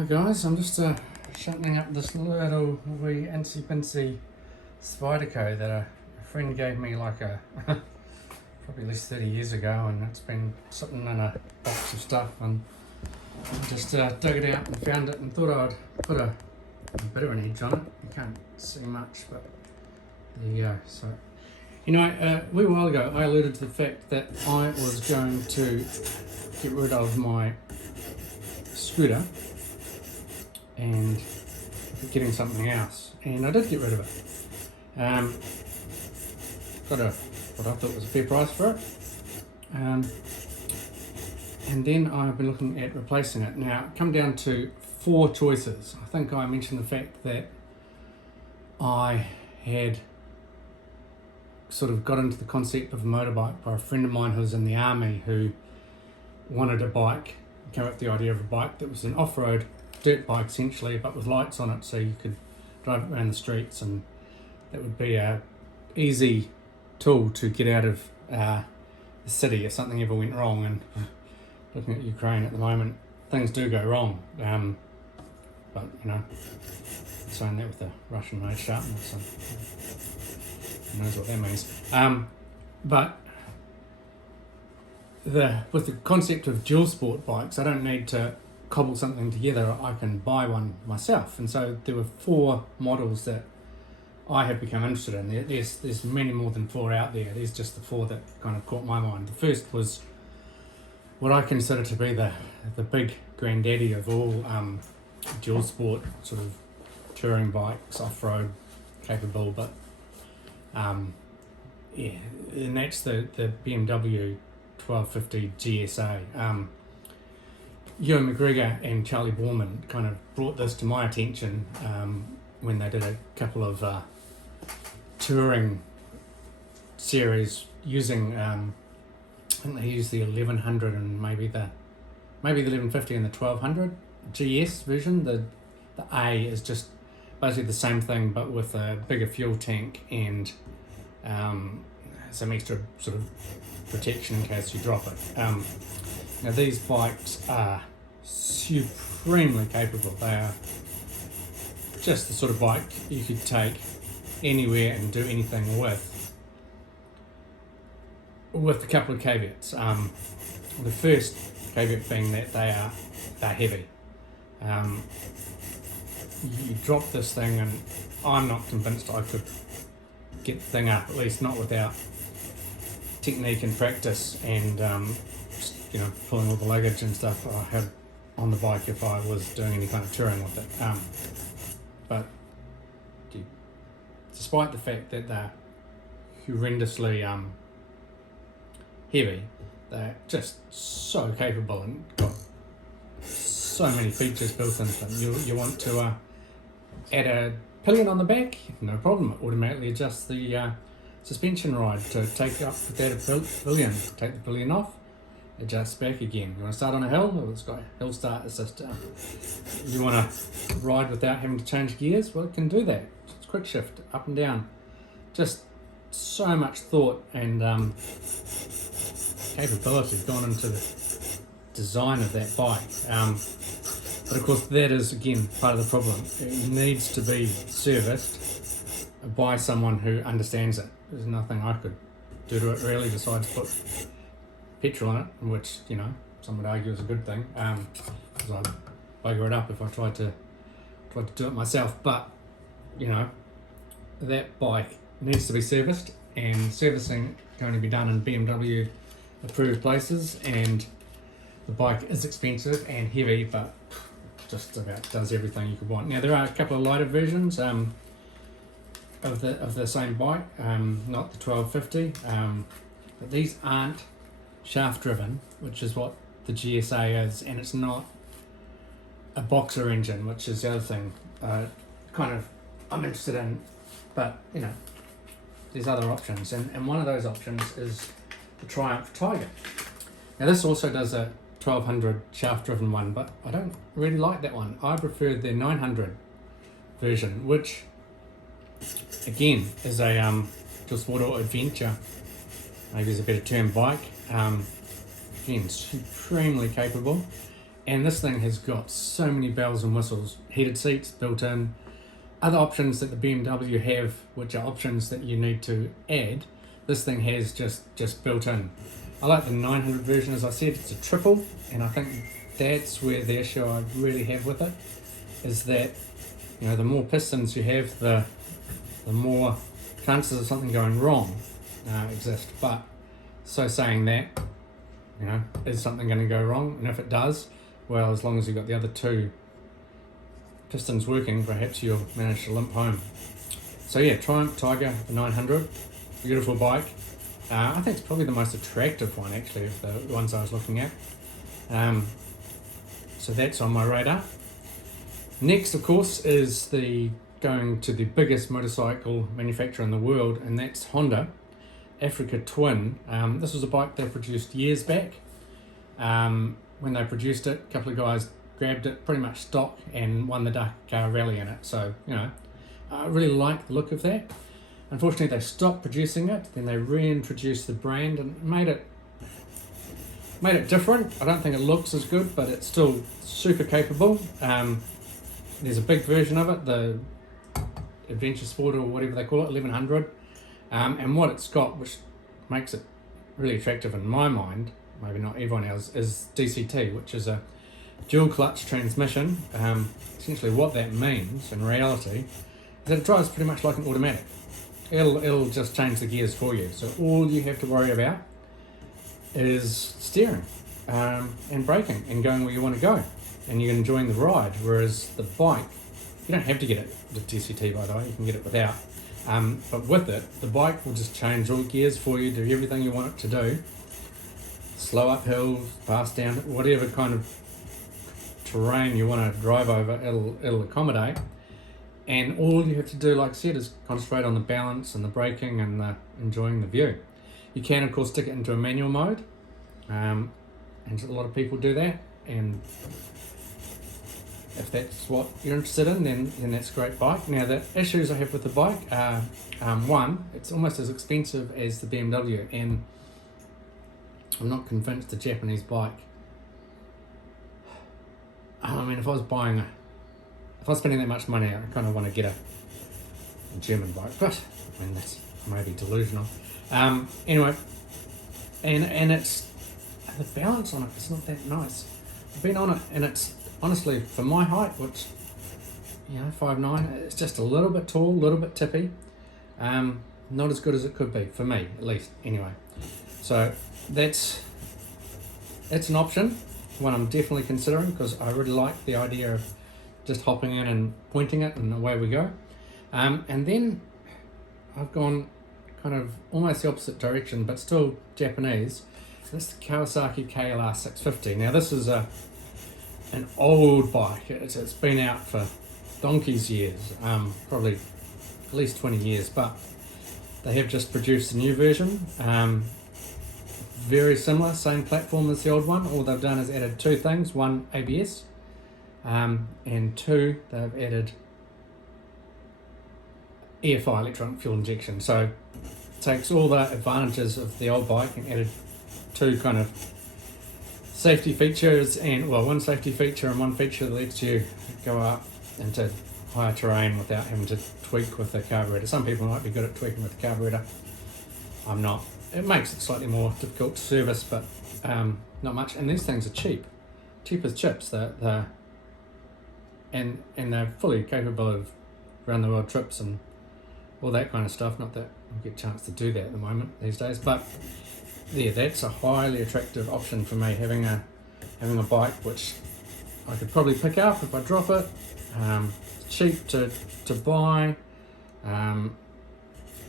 Hi guys, I'm just shuttling up this little wee insy pincy Spyderco that a friend gave me like probably at least 30 years ago, and it's been sitting in a box of stuff, and I just dug it out and found it and thought I'd put a bit of an edge on it. You can't see much, but there you go. So, a wee while ago I alluded to the fact that I was going to get rid of my scooter and getting something else, and I did get rid of it. Got what I thought was a fair price for it, and then I've been looking at replacing it. Now, it come down to 4 choices. I think I mentioned the fact that I had sort of got into the concept of a motorbike by a friend of mine who was in the army, who wanted a bike, came up with the idea of a bike that was an off-road dirt bike essentially, but with lights on it, so you could drive around the streets, and that would be a easy tool to get out of the city if something ever went wrong. And looking at Ukraine at the moment, things do go wrong, but saying that with the Russian made sharpness, so who knows what that means. But with the concept of dual sport bikes, I don't need to cobble something together. I can buy one myself, and so there were 4 models that I have become interested in. There's many more than 4 out there. There's just the 4 that kind of caught my mind. The first was what I consider to be the big granddaddy of all dual sport sort of touring bikes, off-road capable, but and that's the BMW 1250 GSA. Ewan McGregor and Charlie Borman kind of brought this to my attention when they did a couple of touring series using, I think they used the 1100 and maybe the 1150 and the 1200 GS version. The A is just basically the same thing, but with a bigger fuel tank and some extra sort of protection in case you drop it. Now, these bikes are supremely capable. They are just the sort of bike you could take anywhere and do anything with a couple of caveats. The first caveat being that they're heavy. You drop this thing, and I'm not convinced I could get the thing up, at least not without technique and practice, and pulling all the luggage and stuff I had on the bike if I was doing any kind of touring with it. But despite the fact that they're horrendously heavy, they're just so capable and got so many features built into them. You want to add a pillion on the back? No problem. It automatically adjusts the suspension ride to take up without a pillion. Take the pillion off, adjust back again. You want to start on a hill? Well, it's got a hill start assist. You want to ride without having to change gears? Well, it can do that. It's quick shift up and down. Just so much thought and capability gone into the design of that bike. But of course, that is again part of the problem. It needs to be serviced by someone who understands it. There's nothing I could do to it really besides put petrol in it, which some would argue is a good thing, because I'd bugger it up if I tried to do it myself. But that bike needs to be serviced, and servicing can only be done in BMW approved places, and the bike is expensive and heavy, but just about does everything you could want. Now, there are a couple of lighter versions of the same bike, not the 1250, but these aren't shaft driven, which is what the GSA is, and it's not a boxer engine, which is the other thing I'm interested in. But there's other options, and one of those options is the Triumph Tiger. Now, this also does a 1200 shaft driven one, but I don't really like that one. I prefer the 900 version, which again is a dual sport or adventure, maybe is a better term, bike. Again, supremely capable, And this thing has got so many bells and whistles, heated seats built in, other options that the BMW have, which are options that you need to add, this thing has just built in. I like the 900 version, as I said, it's a triple, and I think that's where the issue I really have with it is that, you know, the more pistons you have, the more chances of something going wrong exist. But so saying that, you know, is something going to go wrong? And if it does, well, as long as you've got the other two pistons working, perhaps you'll manage to limp home. So yeah, Triumph Tiger, the 900, beautiful bike. I think it's probably the most attractive one actually of the ones I was looking at. So that's on my radar. Next, of course, is going to the biggest motorcycle manufacturer in the world, and that's Honda, Africa Twin. This was a bike they produced years back. When they produced it, a couple of guys grabbed it pretty much stock and won the Dakar Rally in it. So, you know, I really like the look of that. Unfortunately, they stopped producing it, then they reintroduced the brand and made it different. I don't think it looks as good, but it's still super capable. There's a big version of it, the Adventure Sport or whatever they call it, 1100. And what it's got, which makes it really attractive in my mind, maybe not everyone else, is DCT, which is a dual clutch transmission. Essentially what that means in reality is that it drives pretty much like an automatic. It'll just change the gears for you. So all you have to worry about is steering and braking and going where you want to go. And you're enjoying the ride. Whereas the bike, you don't have to get it with DCT, by the way, you can get it without. But with it, the bike will just change all gears for you, do everything you want it to do. Slow up hills, pass down, whatever kind of terrain you want to drive over, it'll accommodate. And all you have to do, like I said, is concentrate on the balance and the braking and enjoying the view. You can, of course, stick it into a manual mode, and a lot of people do that. And if that's what you're interested in, then that's a great bike. Now, the issues I have with the bike are, one, it's almost as expensive as the BMW, and I'm not convinced the Japanese bike. I mean, if I was spending that much money, I kind of want to get a German bike, but I mean, that's maybe delusional. Anyway, and it's the balance on it, it's not that nice. I've been on it, and it's honestly, for my height, which, you know, 5'9", it's just a little bit tall, a little bit tippy. Not as good as it could be, for me, at least, anyway. So that's an option, one I'm definitely considering, because I really like the idea of just hopping in and pointing it, and away we go. And then I've gone kind of almost the opposite direction, but still Japanese. This is the Kawasaki KLR 650. Now this is an old bike. It's been out for donkey's years, probably at least 20 years, but they have just produced a new version. Very similar, same platform as the old one. All they've done is added two things: one, ABS, and two, they've added EFI, electronic fuel injection. So it takes all the advantages of the old bike and added two kind of safety features, and well, one safety feature and one feature that lets you go up into higher terrain without having to tweak with the carburetor. Some people might be good at tweaking with the carburetor. I'm not. It makes it slightly more difficult to service, but not much. And these things are cheap as chips. And they're fully capable of around the world trips and all that kind of stuff. Not that I get a chance to do that at the moment these days, but yeah, that's a highly attractive option for me, having a bike which I could probably pick up if I drop it. Cheap to buy,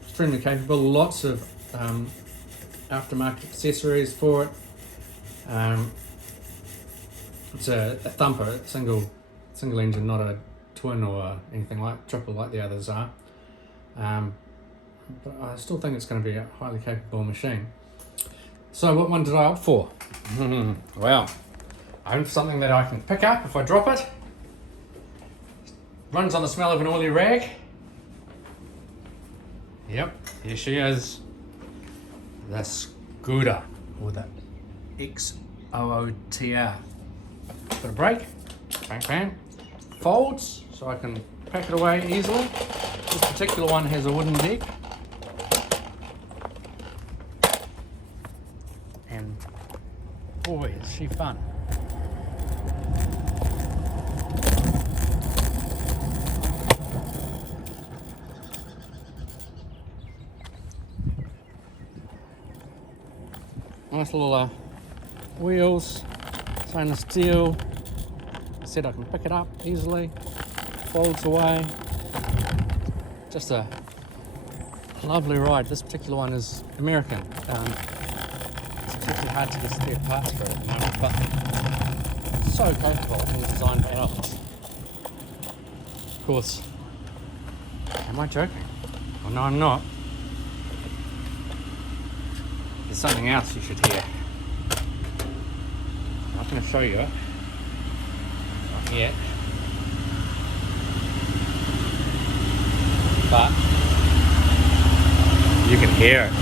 extremely capable, lots of aftermarket accessories for it. It's a thumper, single engine, not a twin or anything like triple like the others are. But I still think it's going to be a highly capable machine. So what one did I opt for? Well, I own something that I can pick up if I drop it. Runs on the smell of an oily rag. Yep, here she is. The Scooter, or the XOOTR. Got a brake, bang bang, folds so I can pack it away easily. This particular one has a wooden deck, and boy is she fun. Nice little wheels, stainless steel. I said I can pick it up easily, folds away. Just a lovely ride. This particular one is American. It's particularly hard to get spare parts for it at the moment, but so capable and designed well. Of course, am I joking? Oh no, I'm not. There's something else you should hear. I'm not going to show you it. Not yet. But you can hear it.